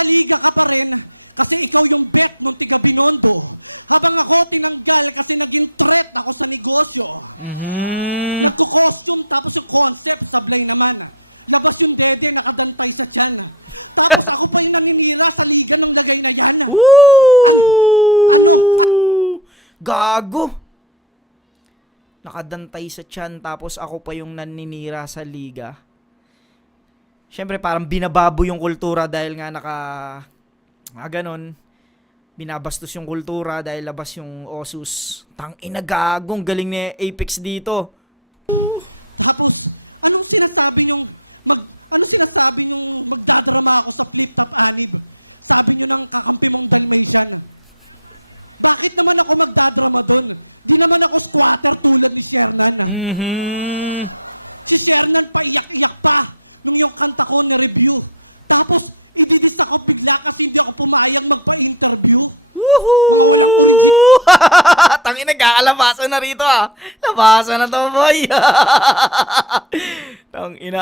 Nagsalita ka pa rin kasi ikaw yung boss ng tiga-Binondo. At ang ako tinaggalit kasi naging threat ako sa negosyo. Nagko-costume tapos sa concept, sablay naman. Labas yung pwede nakabantay sa tiyan. Tapos ako pa rin naminira sa liga ng bagay na gana. Gago! Nakadantay sa tiyan tapos ako pa yung naninira sa liga. Siyempre parang binababo yung kultura dahil nga ganon. Binabastos yung kultura dahil labas yung Osus. Tangina gagong galing ni Apex dito. Tapos, anong sinasabi yung magkakaroon na ako sa flip top live? Sabi nyo lang kakampi ng generation. Bakit naman ako magkakaroon? Di naman ako sa apat na nag-isyanan. Isyanan payak-iyak pa nung yung kanta ko na review. Tapos, inilit ako bigla kasi hindi ako pumayag magpa-interview. Woohoo! Tangina, kakalabasan na rito ah. Labasan na to, boy. Tangina.